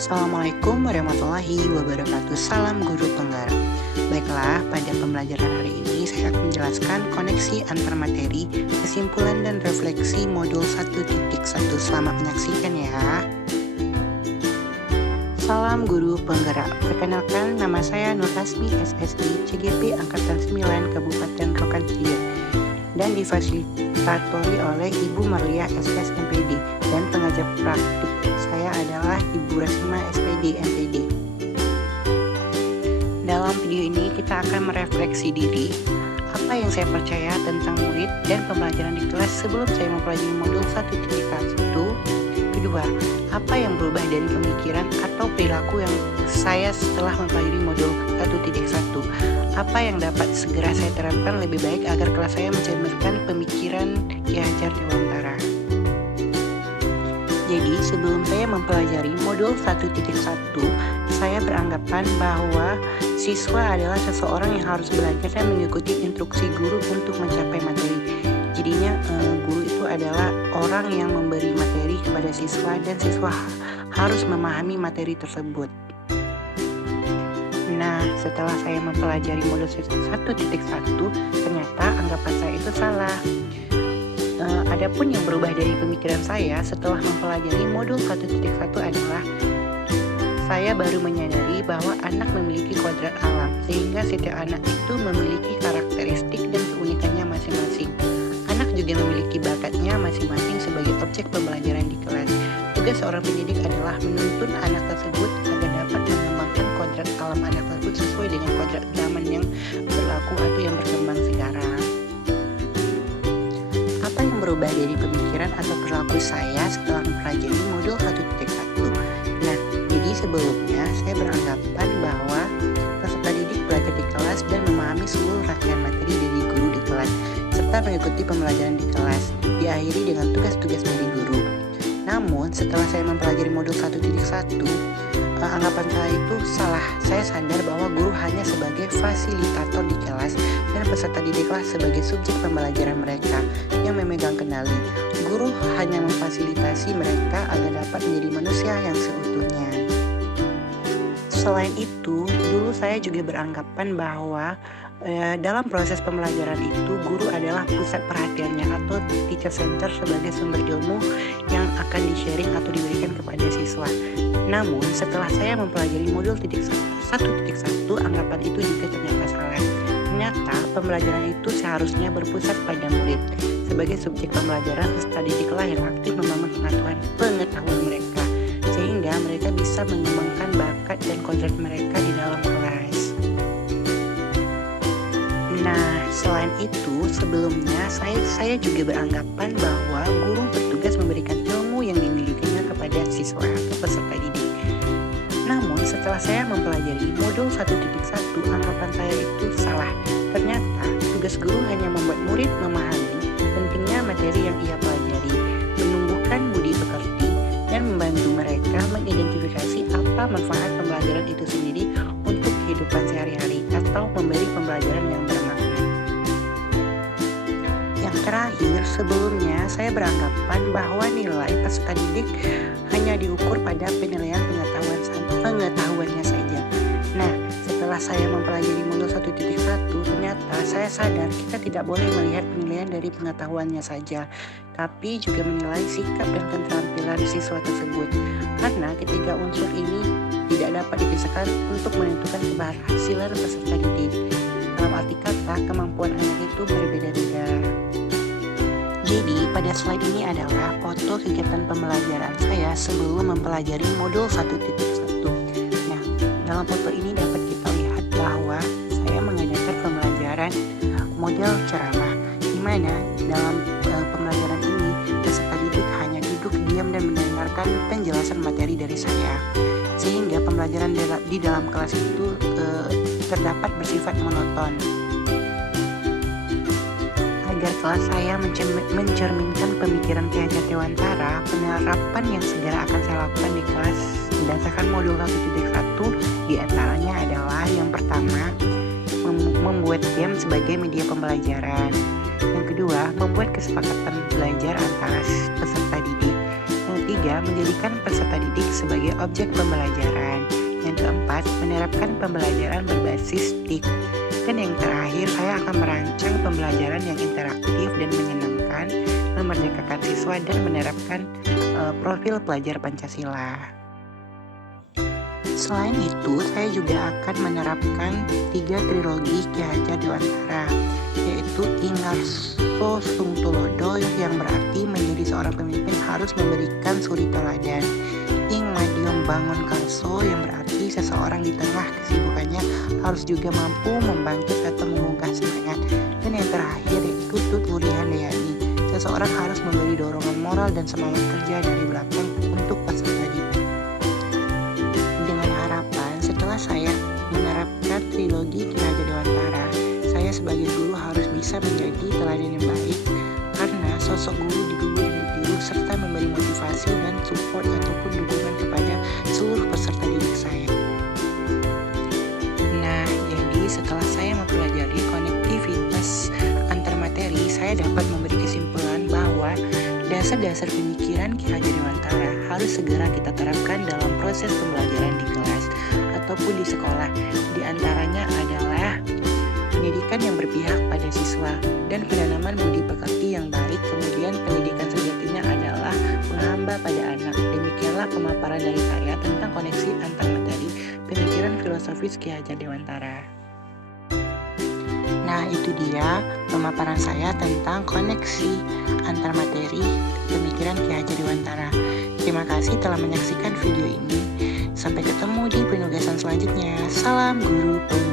Assalamualaikum warahmatullahi wabarakatuh. Salam guru penggerak. Baiklah, pada pembelajaran hari ini saya akan menjelaskan koneksi antar materi, kesimpulan dan refleksi modul 1.1. Selamat menyaksikan ya. Salam guru penggerak. Perkenalkan, nama saya Nur Hasmi SSI CGP Angkatan 9 Kabupaten Rokan Hilir dan difasilitatori oleh Ibu Marlia SS MPD dan pengajar praktik saya adalah Ibu Rasma SPD MPD. Dalam video ini kita akan merefleksi diri, apa yang saya percaya tentang murid dan pembelajaran di kelas sebelum saya mempelajari modul 1.1. Kedua, apa yang berubah dari pemikiran atau perilaku yang saya setelah mempelajari modul 1.1. Apa yang dapat segera saya terapkan lebih baik agar kelas saya mencerminkan pemikiran Ki Hajar Dewantara. Jadi sebelum saya mempelajari modul 1.1, saya beranggapan bahwa siswa adalah seseorang yang harus belajar dan mengikuti instruksi guru untuk mencapai materi. Jadinya guru itu adalah orang yang memberi materi kepada siswa dan siswa harus memahami materi tersebut. Nah, setelah saya mempelajari modul 1.1, ternyata anggapan saya itu salah. Adapun yang berubah dari pemikiran saya setelah mempelajari modul 1.1 adalah saya baru menyadari bahwa anak memiliki kodrat alam, sehingga setiap anak itu memiliki karakteristik dan keunikannya masing-masing. Anak juga memiliki bakatnya masing-masing sebagai objek pembelajaran di kelas. Tugas seorang pendidik adalah menuntun anak tersebut agar dapat mengembangkan kodrat alam anak tersebut sesuai dengan kodrat zaman yang berlaku atau yang berkembang sekarang. Apa yang berubah dari pemikiran atau perilaku saya setelah mempelajari modul 1.1? Nah, jadi sebelumnya saya beranggapan bahwa peserta didik belajar di kelas dan memahami seluruh rangkaian materi dari guru di kelas, serta mengikuti pembelajaran di kelas, diakhiri dengan tugas-tugas dari guru. Namun, setelah saya mempelajari modul 1.1, anggapan saya itu salah. Saya sadar bahwa guru hanya sebagai fasilitator di kelas dan peserta didiklah sebagai subjek pembelajaran mereka yang memegang kendali. Guru hanya memfasilitasi mereka agar dapat menjadi manusia yang seutuhnya. Selain itu, dulu saya juga beranggapan bahwa dalam proses pembelajaran itu guru adalah pusat perhatiannya atau teacher center sebagai sumber ilmu yang akan di-sharing atau diberikan kepada siswa. Namun setelah saya mempelajari modul 1.1, anggapan itu juga ternyata salah. Ternyata pembelajaran itu seharusnya berpusat pada murid. Sebagai subjek pembelajaran, peserta didiklah yang aktif membangun pengetahuan mereka, sehingga mereka bisa mengembangkan bakat dan kodrat mereka di dalam kelas. Nah, selain itu, sebelumnya saya juga beranggapan bahwa guru bertugas memberikan ilmu yang dimilikinya kepada siswa atau peserta didik. Namun, setelah saya mempelajari modul 1.1, anggapan saya itu salah. Ternyata, tugas guru hanya membuat murid memahami pentingnya materi yang ia pelajari, menumbuhkan budi pekerti, dan membantu mereka mengidentifikasi apa manfaat pembelajaran itu sendiri untuk kehidupan sehari-hari atau memberi pembelajaran yang bermakna. Yang terakhir, sebelumnya saya beranggapan bahwa nilai peserta didik hanya diukur pada penilaian pengetahuannya saja. Nah, setelah saya mempelajari modul 1.1, ternyata saya sadar kita tidak boleh melihat penilaian dari pengetahuannya saja, tapi juga menilai sikap dan keterampilan siswa tersebut. Karena ketiga unsur ini tidak dapat dipisahkan untuk menentukan keberhasilan peserta didik. Dalam arti kata, kemampuan anak itu berbeda-beda. Jadi, pada slide ini adalah foto kegiatan pembelajaran saya sebelum mempelajari modul 1.1. Nah, dalam foto ini dapat kita lihat bahwa saya mengadakan pembelajaran model ceramah, di mana dalam pembelajaran ini peserta didik hanya duduk diam dan mendengarkan penjelasan materi dari saya, sehingga pembelajaran di dalam kelas itu terdapat bersifat monoton. Agar kelas saya mencerminkan pemikiran Ki Hajar Dewantara, penerapan yang segera akan saya lakukan di kelas berdasarkan modul 1.1 diantaranya adalah yang pertama, membuat game sebagai media pembelajaran. Yang kedua, membuat kesepakatan belajar antara peserta didik. Yang ketiga, menjadikan peserta didik sebagai objek pembelajaran. Yang keempat, menerapkan pembelajaran berbasis TIK. Dan yang terakhir, saya akan merancang pembelajaran yang interaktif dan menyenangkan, memerdekakan siswa dan menerapkan profil pelajar Pancasila. Selain itu, saya juga akan menerapkan 3 trilogi Ki Hajar Dewantara, yaitu Ingarso Sung Tulodo yang berarti menjadi seorang pemimpin harus memberikan suri teladan. Ing Madiom Bangun Karso yang berarti seseorang di tengah kesibukannya harus juga mampu membangkit atau menggugah semangat. Dan yang terakhir yaitu Tut Wuri Handayani, seseorang harus memberi dorongan moral dan semangat kerja dari belakang untuk peserta didik. Dengan harapan setelah saya menerapkan trilogi Ki Hajar Dewantara, saya sebagai guru harus bisa menjadi teladan yang baik, karena sosok guru digugu serta memberi motivasi dan support ataupun dukungan kepada seluruh peserta didik saya. Nah, jadi setelah saya mempelajari konektivitas antar materi, saya dapat memberi kesimpulan bahwa dasar-dasar pemikiran Ki Hajar Dewantara harus segera kita terapkan dalam proses pembelajaran di kelas ataupun di sekolah. Di antaranya adalah pendidikan yang berpihak pada siswa dan penanaman budi pekerti yang baik. Kemudian pendidikan sejatinya adalah menghamba pada anak. Demikianlah pemaparan dari saya tentang koneksi antar materi pemikiran filosofis Ki Hajar Dewantara. Nah, itu dia pemaparan saya tentang koneksi antar materi pemikiran Ki Hajar Dewantara. Terima kasih telah menyaksikan video ini. Sampai ketemu di penugasan selanjutnya. Salam Guru Pembelajaran.